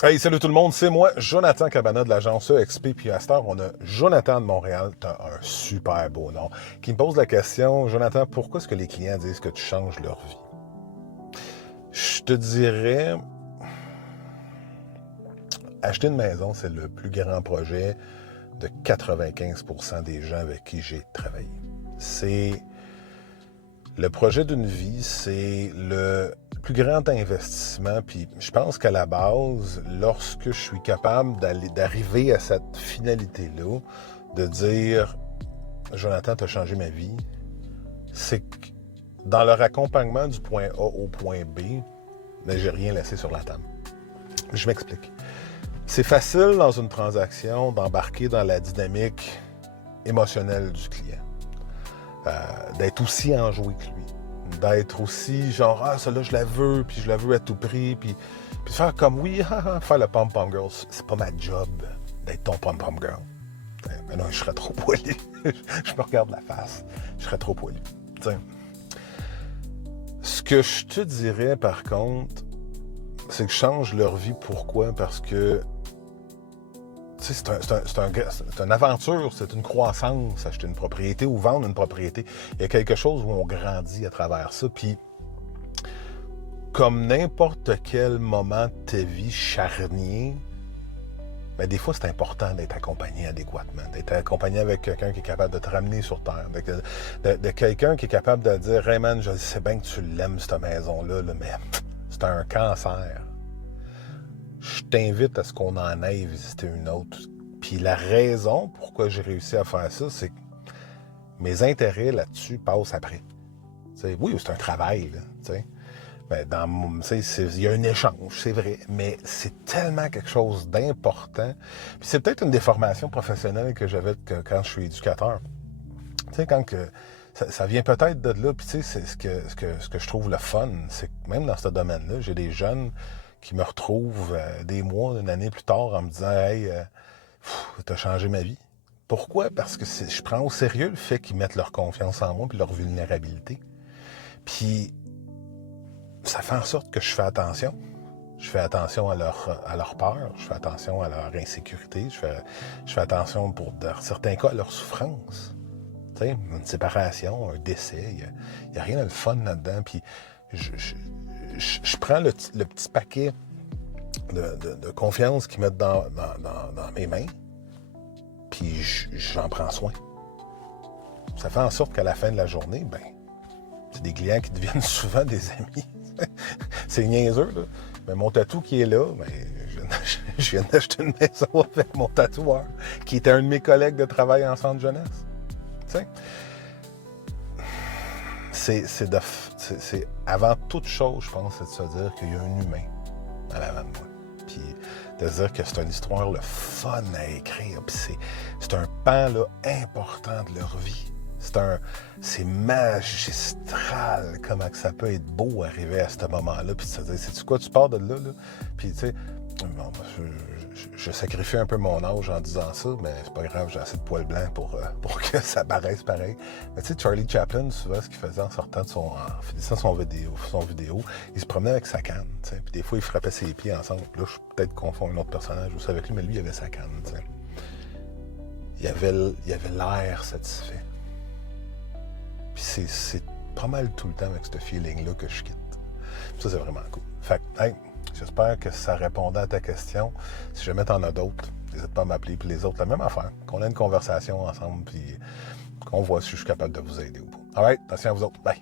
Hey, salut tout le monde, c'est moi, Jonathan Cabana de l'agence EXP, puis à cette heure, on a Jonathan de Montréal, t'as un super beau nom, qui me pose la question, Jonathan, pourquoi est-ce que les clients disent que tu changes leur vie? Je te dirais, acheter une maison, c'est le plus grand projet de 95% des gens avec qui j'ai travaillé. C'est le projet d'une vie, c'est le plus grand investissement. Puis je pense qu'à la base, lorsque je suis capable d'arriver à cette finalité-là, de dire Jonathan, tu as changé ma vie, c'est que dans leur accompagnement du point A au point B, ben, j'ai rien laissé sur la table. Je m'explique. C'est facile dans une transaction d'embarquer dans la dynamique émotionnelle du client. D'être aussi enjoué que lui. D'être aussi genre, ah, celle-là, je la veux, puis je la veux à tout prix, puis faire comme, oui, faire le pom-pom girl. C'est pas ma job d'être ton pom-pom girl. Mais non, je serais trop poilu. Je me regarde la face. Je serais trop poilu. T'sais. Ce que je te dirais, par contre, c'est que je change leur vie. Pourquoi? Parce que c'est une aventure, c'est une croissance, acheter une propriété ou vendre une propriété. Il y a quelque chose où on grandit à travers ça. Puis, comme n'importe quel moment de ta vie charnier, ben des fois, c'est important d'être accompagné adéquatement, d'être accompagné avec quelqu'un qui est capable de te ramener sur terre, de quelqu'un qui est capable de dire « Hey man, je sais bien que tu l'aimes, cette maison-là, là, mais c'est un cancer. » Je t'invite à ce qu'on en aille visiter une autre. Puis la raison pourquoi j'ai réussi à faire ça, c'est que mes intérêts là-dessus passent après. T'sais, oui, c'est un travail, là, t'sais. Ben, il y a un échange, c'est vrai, mais c'est tellement quelque chose d'important. Puis c'est peut-être une déformation professionnelle que j'avais quand je suis éducateur. Tu sais, quand que ça vient peut-être de là, puis tu sais, c'est ce que je trouve le fun, c'est que même dans ce domaine-là, j'ai des jeunes qui me retrouvent des mois, une année plus tard en me disant « Hey, t'as changé ma vie. » Pourquoi? Parce que je prends au sérieux le fait qu'ils mettent leur confiance en moi puis leur vulnérabilité. Puis ça fait en sorte que je fais attention. Je fais attention à leur peur, je fais attention à leur insécurité, je fais attention pour, dans certains cas, à leur souffrance. Tu sais, une séparation, un décès, il n'y a rien de le fun là-dedans. Puis je prends le petit paquet de confiance qu'ils mettent dans mes mains, puis j'en prends soin. Ça fait en sorte qu'à la fin de la journée, ben, c'est des clients qui deviennent souvent des amis. C'est niaiseux, là. Mais mon tatou qui est là, ben, je viens d'acheter une maison avec mon tatoueur, qui était un de mes collègues de travail en centre jeunesse. Tu sais, c'est avant toute chose, je pense, c'est de se dire qu'il y a un humain à l'avant de moi. Puis de se dire que c'est une histoire le fun à écrire. Puis c'est un pan là, important de leur vie. C'est magistral comment que ça peut être beau arriver à ce moment-là. Puis de se dire, sais-tu quoi, tu pars de là, là? Puis tu sais, bon, je sacrifie un peu mon âge en disant ça, mais c'est pas grave, j'ai assez de poils blancs pour que ça paraisse pareil. Mais tu sais, Charlie Chaplin, souvent, ce qu'il faisait en sortant de en finissant son vidéo, il se promenait avec sa canne, tu sais. Puis des fois, il frappait ses pieds ensemble. Puis là, je peut-être confonds un autre personnage aussi avec lui, mais lui, il avait sa canne, tu sais. Il avait l'air satisfait. Puis c'est pas mal tout le temps avec ce feeling-là que je quitte. Puis ça, c'est vraiment cool. Fait que, hey, j'espère que ça répondait à ta question. Si jamais t'en as d'autres, n'hésite pas à m'appeler. Puis les autres, la même affaire. Qu'on ait une conversation ensemble, puis qu'on voit si je suis capable de vous aider ou pas. All right, attention à vous autres. Bye.